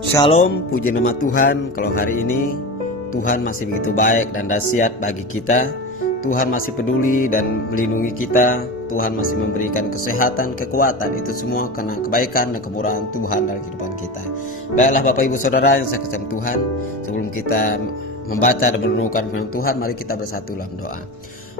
Shalom, puji nama Tuhan. Kalau hari ini Tuhan masih begitu baik dan dahsyat bagi kita. Tuhan masih peduli dan melindungi kita. Tuhan masih memberikan kesehatan, kekuatan. Itu semua karena kebaikan dan kemurahan Tuhan dalam kehidupan kita. Baiklah Bapak Ibu Saudara yang saya kasihi Tuhan, sebelum kita membaca dan merenungkan firman Tuhan, mari kita bersatu dalam doa.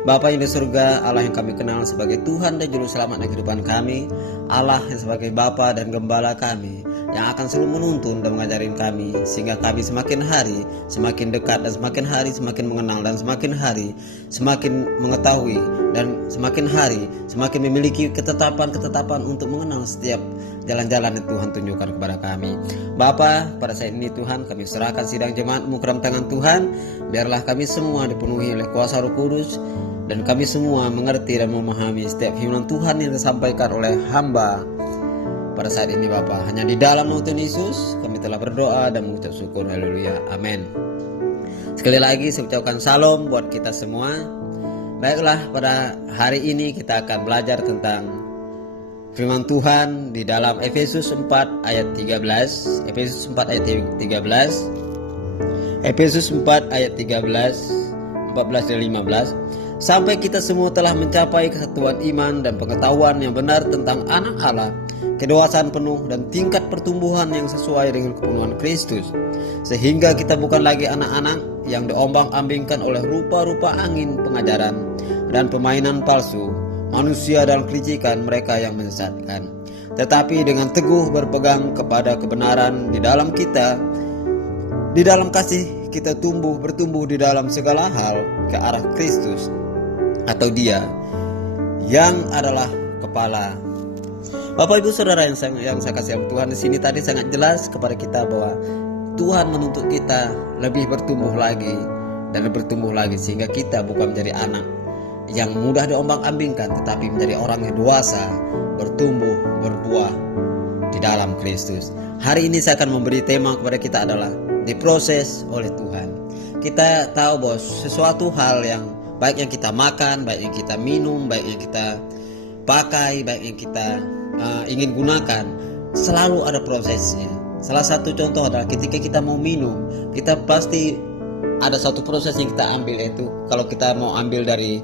Bapa yang di surga, Allah yang kami kenal sebagai Tuhan dan Juru Selamat dalam kehidupan kami, Allah yang sebagai Bapa dan Gembala kami, yang akan selalu menuntun dan mengajarin kami, sehingga kami semakin hari semakin dekat dan semakin hari semakin mengenal dan semakin hari semakin mengetahui dan semakin hari semakin memiliki ketetapan-ketetapan untuk mengenal setiap jalan-jalan yang Tuhan tunjukkan kepada kami. Bapa, pada saat ini Tuhan kami serahkan sidang jemaat-Mu ke dalam tangan Tuhan. Biarlah kami semua dipenuhi oleh kuasa Roh Kudus dan kami semua mengerti dan memahami setiap firman Tuhan yang disampaikan oleh hamba pada saat ini Bapa. Hanya di dalam nama Tuhan Yesus kami telah berdoa dan mengucap syukur. Haleluya. Amin. Sekali lagi saya ucapkan salam buat kita semua. Baiklah, pada hari ini kita akan belajar tentang firman Tuhan di dalam Efesus 4 ayat 13. Efesus 4 ayat 13. Efesus 4 ayat 13, 14 dan 15. Sampai kita semua telah mencapai kesatuan iman dan pengetahuan yang benar tentang anak Allah, kedewasaan penuh dan tingkat pertumbuhan yang sesuai dengan kepenuhan Kristus, sehingga kita bukan lagi anak-anak yang diombang-ambingkan oleh rupa-rupa angin pengajaran dan permainan palsu manusia dalam kelicikan mereka yang menyesatkan, tetapi dengan teguh berpegang kepada kebenaran di dalam kita, di dalam kasih kita bertumbuh di dalam segala hal ke arah Kristus, atau Dia yang adalah kepala. Bapak Ibu Saudara yang saya kasih Tuhan, di sini tadi sangat jelas kepada kita bahwa Tuhan menuntut kita lebih bertumbuh lagi dan bertumbuh lagi, sehingga kita bukan menjadi anak yang mudah diombang-ambingkan, tetapi menjadi orang yang dewasa, bertumbuh, berbuah di dalam Kristus. Hari ini saya akan memberi tema kepada kita adalah diproses oleh Tuhan. Kita tahu bahwa sesuatu hal yang baik yang kita makan, baik yang kita minum, baik yang kita pakai, baik yang kita ingin gunakan, selalu ada prosesnya. Salah satu contoh adalah ketika kita mau minum, kita pasti ada satu proses yang kita ambil, yaitu kalau kita mau ambil dari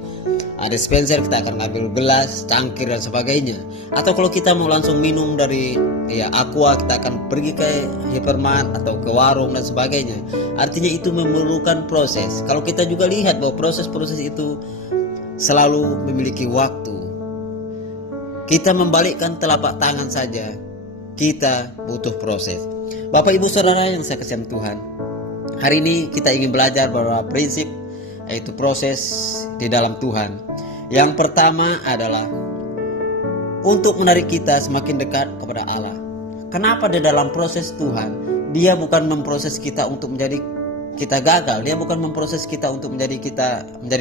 dispenser, kita akan ambil gelas, cangkir dan sebagainya. Atau kalau kita mau langsung minum dari aqua, kita akan pergi ke hypermart atau ke warung dan sebagainya. Artinya itu memerlukan proses. Kalau kita juga lihat bahwa proses-proses itu selalu memiliki waktu. Kita membalikkan telapak tangan saja, kita butuh proses. Bapak Ibu Saudara yang saya kasihi Tuhan, hari ini kita ingin belajar beberapa prinsip, yaitu proses di dalam Tuhan. Yang pertama adalah untuk menarik kita semakin dekat kepada Allah. Kenapa di dalam proses Tuhan, Dia bukan memproses kita untuk menjadi kita gagal. Dia bukan memproses kita untuk menjadi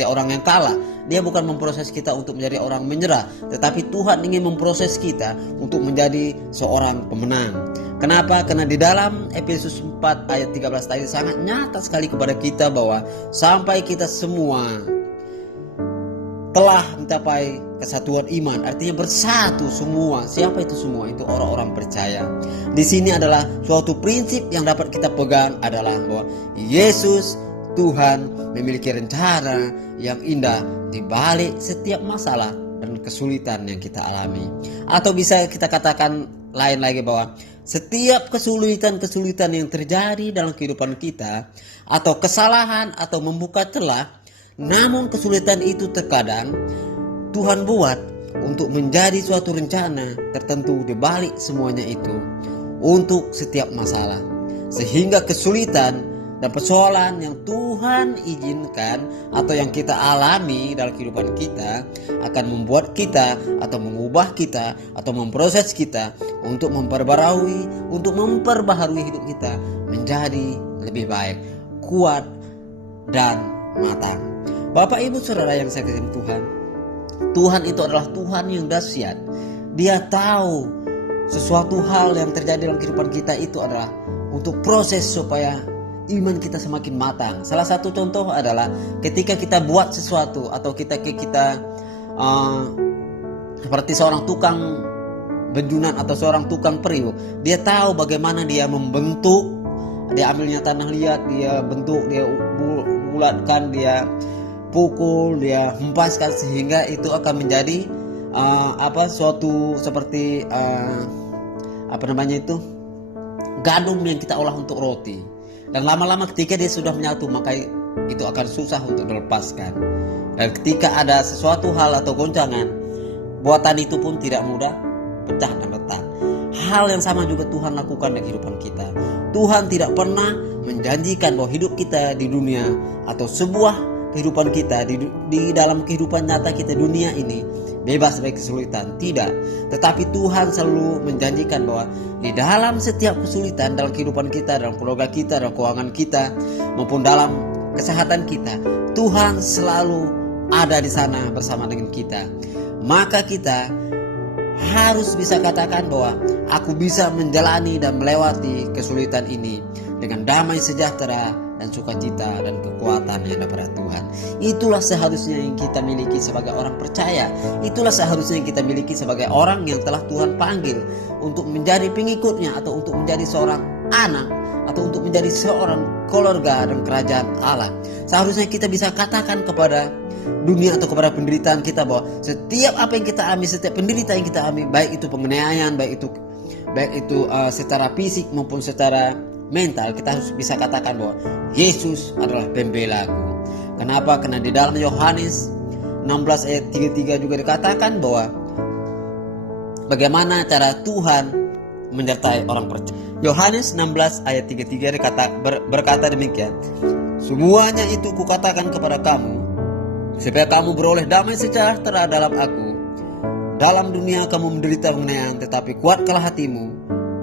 orang yang kalah. Dia bukan memproses kita untuk menjadi orang menyerah, tetapi Tuhan ingin memproses kita untuk menjadi seorang pemenang. Kenapa? Karena di dalam Efesus 4 ayat 13 tadi sangat nyata sekali kepada kita bahwa sampai kita semua telah mencapai kesatuan iman, artinya bersatu semua. Siapa itu semua? Itu orang-orang percaya. Di sini adalah suatu prinsip yang dapat kita pegang adalah bahwa Yesus Tuhan memiliki rencana yang indah di balik setiap masalah dan kesulitan yang kita alami. Atau bisa kita katakan lain lagi bahwa setiap kesulitan-kesulitan yang terjadi dalam kehidupan kita, atau kesalahan atau membuka celah, namun kesulitan itu terkadang Tuhan buat untuk menjadi suatu rencana tertentu di balik semuanya itu untuk setiap masalah. Sehingga kesulitan dan persoalan yang Tuhan izinkan atau yang kita alami dalam kehidupan kita akan membuat kita atau mengubah kita atau memproses kita untuk memperbaharui hidup kita menjadi lebih baik, kuat dan matang. Bapak Ibu Saudara yang saya kasihi Tuhan, Tuhan itu adalah Tuhan yang dahsyat. Dia tahu sesuatu hal yang terjadi dalam kehidupan kita itu adalah untuk proses supaya iman kita semakin matang. Salah satu contoh adalah ketika kita buat sesuatu atau kita seperti seorang tukang benjunan atau seorang tukang periuk, dia tahu bagaimana dia membentuk. Dia ambilnya tanah liat, dia bentuk, dia bulatkan, dia pukul, dia hempaskan sehingga itu akan menjadi suatu seperti gandum yang kita olah untuk roti. Dan lama-lama ketika dia sudah menyatu, maka itu akan susah untuk dilepaskan. Dan ketika ada sesuatu hal atau goncangan, buatan itu pun tidak mudah pecah dan retak. Hal yang sama juga Tuhan lakukan dalam kehidupan kita. Tuhan tidak pernah menjanjikan bahwa hidup kita di dunia atau sebuah kehidupan kita di dalam kehidupan nyata kita dunia ini bebas dari kesulitan. Tidak. Tetapi Tuhan selalu menjanjikan bahwa di dalam setiap kesulitan dalam kehidupan kita, dalam keluarga kita, dalam keuangan kita, maupun dalam kesehatan kita, Tuhan selalu ada di sana bersama dengan kita. Maka kita harus bisa katakan bahwa aku bisa menjalani dan melewati kesulitan ini dengan damai sejahtera dan sukacita dan kekuatan yang daripada Tuhan. Itulah seharusnya yang kita miliki sebagai orang percaya. Itulah seharusnya yang kita miliki sebagai orang yang telah Tuhan panggil untuk menjadi pengikutnya, atau untuk menjadi seorang anak, atau untuk menjadi seorang keluarga dan kerajaan Allah. Seharusnya kita bisa katakan kepada dunia atau kepada penderitaan kita bahwa setiap apa yang kita alami, setiap penderitaan yang kita alami, baik itu penganiayaan, baik itu secara fisik maupun secara mental, kita harus bisa katakan bahwa Yesus adalah pembelaku. Kenapa? Karena di dalam Yohanes 16 ayat 33 juga dikatakan bahwa bagaimana cara Tuhan menyertai orang percaya. Yohanes 16 ayat 33 berkata demikian, semuanya itu kukatakan kepada kamu supaya kamu beroleh damai sejahtera dalam aku. Dalam dunia kamu menderita penganiayaan, tetapi kuatkanlah hatimu,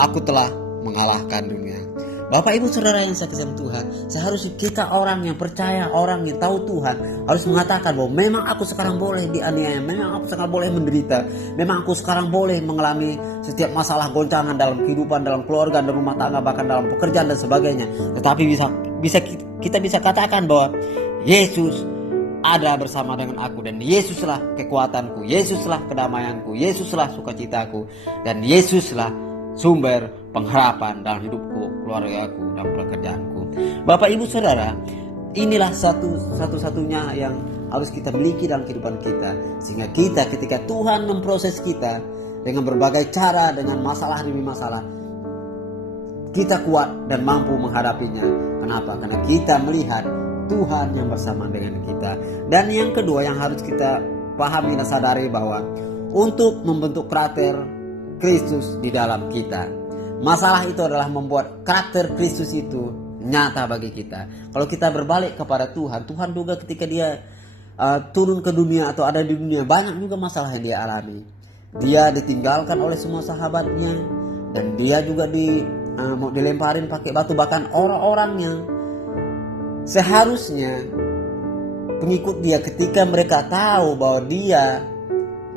aku telah mengalahkan dunia. Bapak ibu saudara yang saya kasihi Tuhan, seharusnya kita orang yang percaya, orang yang tahu Tuhan, harus mengatakan bahwa memang aku sekarang boleh dianiaya, memang aku sekarang boleh menderita, memang aku sekarang boleh mengalami setiap masalah goncangan dalam kehidupan, dalam keluarga, dalam rumah tangga, bahkan dalam pekerjaan dan sebagainya. Tetapi kita bisa katakan bahwa Yesus ada bersama dengan aku, dan Yesuslah kekuatanku, Yesuslah kedamaianku, Yesuslah sukacitaku, dan Yesuslah sumber pengharapan dalam hidupku, keluargaku, dan pekerjaanku. Bapak ibu saudara, inilah satu-satunya yang harus kita miliki dalam kehidupan kita, sehingga kita ketika Tuhan memproses kita dengan berbagai cara, dengan masalah demi masalah, kita kuat dan mampu menghadapinya. Kenapa? Karena kita melihat Tuhan yang bersama dengan kita. Dan yang kedua yang harus kita pahami dan sadari bahwa untuk membentuk karakter Kristus di dalam kita, masalah itu adalah membuat karakter Kristus itu nyata bagi kita. Kalau kita berbalik kepada Tuhan, Tuhan juga ketika dia turun ke dunia atau ada di dunia, banyak juga masalah yang dia alami. Dia ditinggalkan oleh semua sahabatnya, dan dia juga mau dilemparin pakai batu. Bahkan orang-orang yang seharusnya pengikut dia, ketika mereka tahu bahwa dia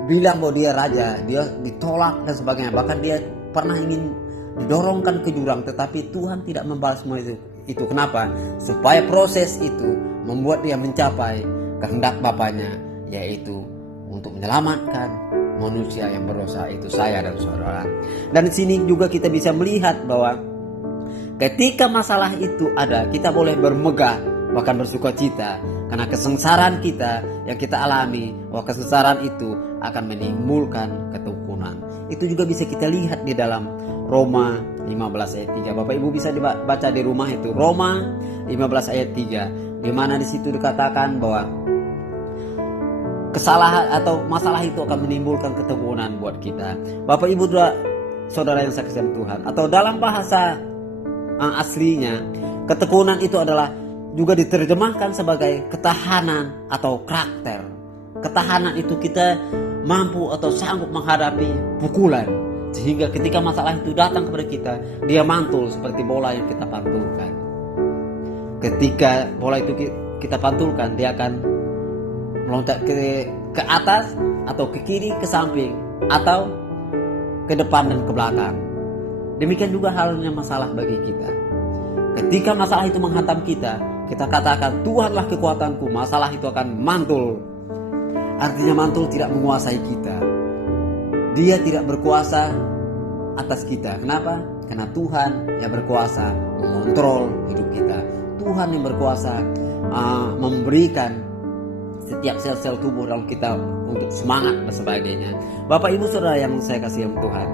bilang bahwa dia raja, dia ditolak dan sebagainya. Bahkan dia pernah ingin didorongkan ke jurang, tetapi Tuhan tidak membalas semua itu. Kenapa? Supaya proses itu membuat dia mencapai kehendak Bapaknya, yaitu untuk menyelamatkan manusia yang berdosa, itu saya dan saudara. Dan di sini juga kita bisa melihat bahwa ketika masalah itu ada, kita boleh bermegah, bahkan bersuka cita, karena kesengsaraan kita yang kita alami, bahwa kesengsaraan itu akan menimbulkan ketukunan. Itu juga bisa kita lihat di dalam Roma 15 ayat 3. Bapak Ibu bisa dibaca di rumah itu, Roma 15 ayat 3, di mana di situ dikatakan bahwa kesalahan atau masalah itu akan menimbulkan ketukunan buat kita. Bapak Ibu saudara yang saya kasihi Tuhan, atau dalam bahasa aslinya, ketekunan itu adalah juga diterjemahkan sebagai ketahanan atau karakter. Ketahanan itu kita mampu atau sanggup menghadapi pukulan, sehingga ketika masalah itu datang kepada kita, dia mantul seperti bola yang kita pantulkan. Ketika bola itu kita pantulkan, dia akan meloncat ke atas atau ke kiri, ke samping, atau ke depan dan ke belakang. Demikian juga halnya masalah bagi kita. Ketika masalah itu menghantam kita, kita katakan Tuhanlah kekuatanku, masalah itu akan mantul. Artinya mantul tidak menguasai kita. Dia tidak berkuasa atas kita. Kenapa? Karena Tuhan yang berkuasa mengontrol hidup kita. Tuhan yang berkuasa memberikan setiap sel-sel tubuh dalam kita untuk semangat dan sebagainya. Bapak Ibu Saudara yang saya kasih Tuhan,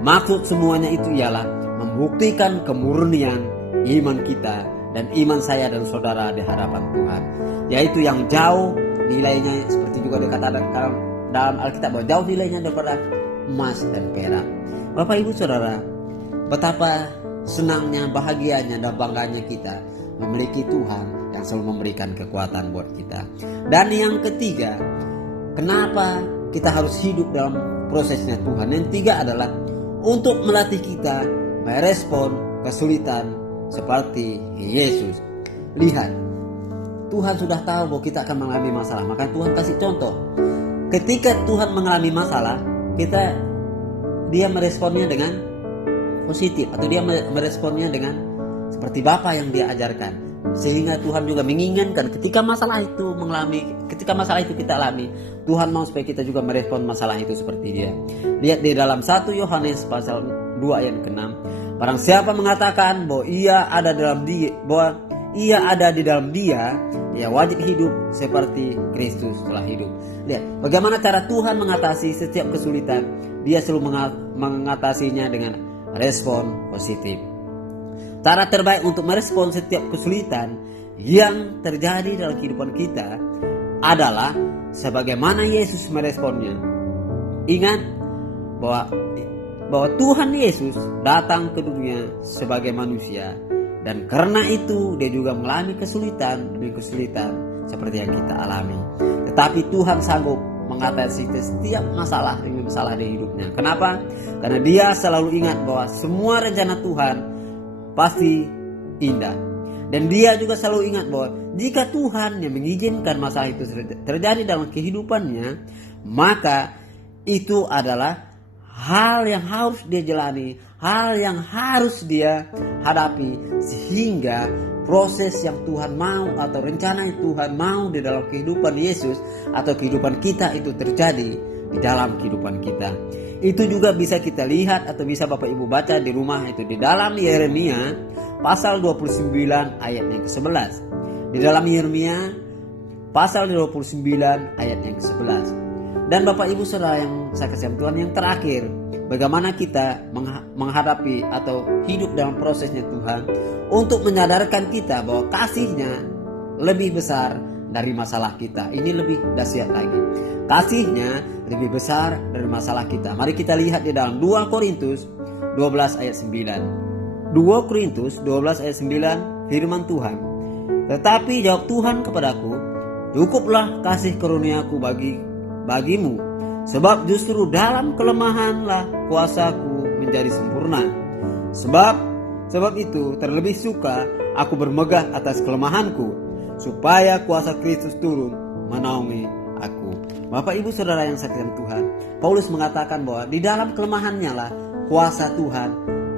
maksud semuanya itu ialah membuktikan kemurnian iman kita dan iman saya dan saudara di hadapan Tuhan, yaitu yang jauh nilainya, seperti juga dikatakan dalam Alkitab, bahwa jauh nilainya daripada emas dan perak. Bapak Ibu Saudara, betapa senangnya, bahagianya dan bangganya kita memiliki Tuhan yang selalu memberikan kekuatan buat kita. Dan yang ketiga, kenapa kita harus hidup dalam prosesnya Tuhan? Yang ketiga adalah untuk melatih kita merespon kesulitan seperti Yesus. Lihat, Tuhan sudah tahu bahwa kita akan mengalami masalah, maka Tuhan kasih contoh. Ketika Tuhan mengalami masalah, dia meresponnya dengan positif, atau dia meresponnya dengan seperti Bapa yang dia ajarkan. Sehingga Tuhan juga menginginkan ketika masalah itu kita alami, Tuhan mau supaya kita juga merespon masalah itu seperti dia. Lihat di dalam 1 Yohanes pasal 2 ayat ke-6. Barang siapa mengatakan bahwa ia ada di dalam dia, ia wajib hidup seperti Kristus telah hidup. Lihat bagaimana cara Tuhan mengatasi setiap kesulitan. Dia selalu mengatasinya dengan respon positif. Cara terbaik untuk merespon setiap kesulitan yang terjadi dalam kehidupan kita adalah sebagaimana Yesus meresponnya. Ingat bahwa Tuhan Yesus datang ke dunia sebagai manusia, dan karena itu dia juga mengalami kesulitan demi kesulitan seperti yang kita alami. Tetapi Tuhan sanggup mengatasi setiap masalah demi masalah di hidupnya. Kenapa? Karena dia selalu ingat bahwa semua rencana Tuhan pasti indah. Dan dia juga selalu ingat bahwa jika Tuhan yang mengizinkan masalah itu terjadi dalam kehidupannya, maka itu adalah hal yang harus dia jalani, hal yang harus dia hadapi, sehingga proses yang Tuhan mau atau rencana yang Tuhan mau di dalam kehidupan Yesus atau kehidupan kita itu terjadi di dalam kehidupan kita. Itu juga bisa kita lihat atau bisa Bapak Ibu baca di rumah, itu di dalam Yeremia pasal 29 ayat yang ke-11. Di dalam Yeremia pasal 29 ayat yang ke-11. Dan Bapak Ibu Saudara yang saya kasih Tuhan, yang terakhir, bagaimana kita menghadapi atau hidup dalam prosesnya Tuhan untuk menyadarkan kita bahwa kasih-Nya lebih besar dari masalah kita. Ini lebih dahsyat lagi. Kasih-Nya lebih besar dari masalah kita. Mari kita lihat di dalam 2 Korintus 12 ayat 9. 2 Korintus 12 ayat 9, firman Tuhan. Tetapi jawab Tuhan kepadaku, cukuplah kasih karuniaku bagimu, sebab justru dalam kelemahanlah kuasaku menjadi sempurna. Sebab itu terlebih suka aku bermegah atas kelemahanku, supaya kuasa Kristus turun menaungi aku. Bapak Ibu Saudara yang sekalian Tuhan, Paulus mengatakan bahwa di dalam kelemahannya lah kuasa Tuhan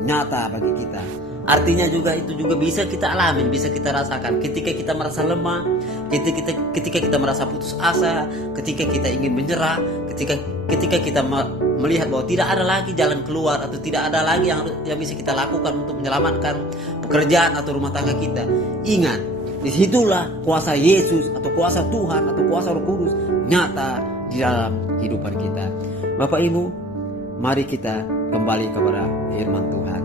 nyata bagi kita. Artinya juga itu juga bisa kita alami, bisa kita rasakan ketika kita merasa lemah, ketika kita merasa putus asa, ketika kita ingin menyerah, ketika kita melihat bahwa tidak ada lagi jalan keluar atau tidak ada lagi yang bisa kita lakukan untuk menyelamatkan pekerjaan atau rumah tangga kita. Ingat, disitulah kuasa Yesus atau kuasa Tuhan atau kuasa Roh Kudus nyata di dalam kehidupan kita. Bapak Ibu, mari kita kembali kepada firman Tuhan,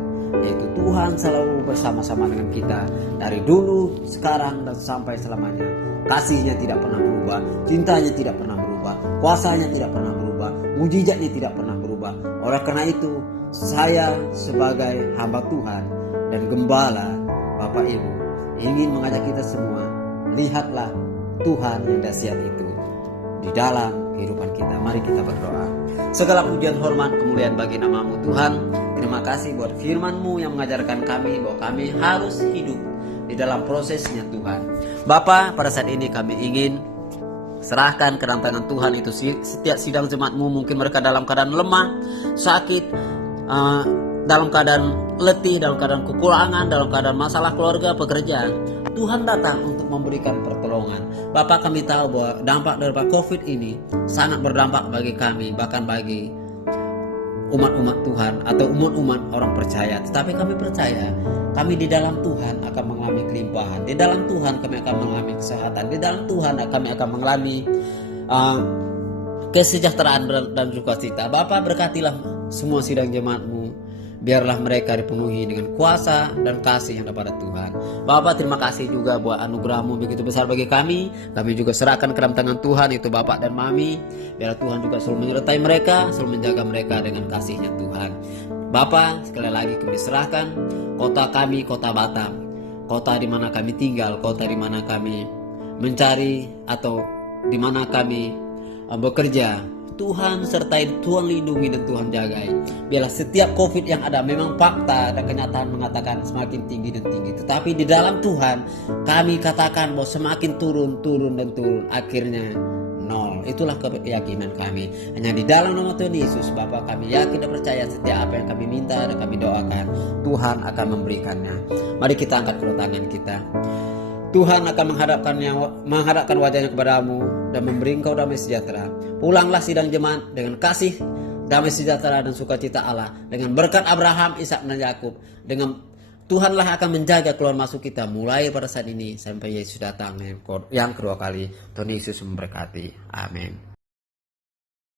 yaitu Tuhan selalu bersama-sama dengan kita dari dulu, sekarang, dan sampai selamanya. Kasih-Nya tidak pernah berubah, cintanya tidak pernah berubah, kuasanya tidak pernah berubah, mujizatnya tidak pernah berubah. Oleh karena itu, saya sebagai hamba Tuhan dan gembala Bapak Ibu ingin mengajak kita semua, lihatlah Tuhan yang dahsyat itu di dalam kehidupan kita. Mari kita berdoa. Segala pujian, hormat, kemuliaan bagi nama-Mu Tuhan. Terima kasih buat firman-Mu yang mengajarkan kami bahwa kami harus hidup di dalam prosesnya Tuhan. Bapa, pada saat ini kami ingin serahkan ke dalam tangan Tuhan itu setiap sidang jemaat-Mu. Mungkin mereka dalam keadaan lemah, sakit, dalam keadaan letih, dalam keadaan kekurangan, dalam keadaan masalah keluarga, pekerjaan. Tuhan datang untuk memberikan pertolongan. Bapak, kami tahu bahwa dampak daripada COVID ini sangat berdampak bagi kami, bahkan bagi umat-umat Tuhan atau umat-umat orang percaya, tetapi kami percaya kami di dalam Tuhan akan mengalami kelimpahan, di dalam Tuhan kami akan mengalami kesehatan, di dalam Tuhan kami akan mengalami kesejahteraan dan sukacita. Bapa, berkatilah semua sidang jemaat-Mu, biarlah mereka dipenuhi dengan kuasa dan kasih yang daripada Tuhan. Bapa, terima kasih juga buat anugerah-Mu begitu besar bagi kami. Kami juga serahkan ke dalam tangan Tuhan, itu Bapak dan Mami. Biar Tuhan juga selalu menyertai mereka, selalu menjaga mereka dengan kasih-Nya Tuhan. Bapa, sekali lagi kami serahkan kota kami, kota Batam, kota di mana kami tinggal, kota di mana kami mencari atau di mana kami bekerja. Tuhan sertai, Tuhan lindungi dan Tuhan jagai. Biarlah setiap COVID yang ada, memang fakta dan kenyataan mengatakan semakin tinggi dan tinggi, tetapi di dalam Tuhan kami katakan bahwa semakin turun dan turun, akhirnya nol. Itulah keyakinan kami. Hanya di dalam nama Tuhan Yesus, Bapa, kami yakin dan percaya setiap apa yang kami minta dan kami doakan, Tuhan akan memberikannya. Mari kita angkat kedua tangan kita. Tuhan akan menghadapkan wajahnya kepadamu dan memberi engkau damai sejahtera. Pulanglah sidang jemaat dengan kasih, damai sejahtera dan sukacita Allah, dengan berkat Abraham, Ishak dan Yakub. Dengan Tuhanlah akan menjaga keluar masuk kita mulai pada saat ini sampai Yesus datang yang kedua kali. Tuhan Yesus memberkati. Amin.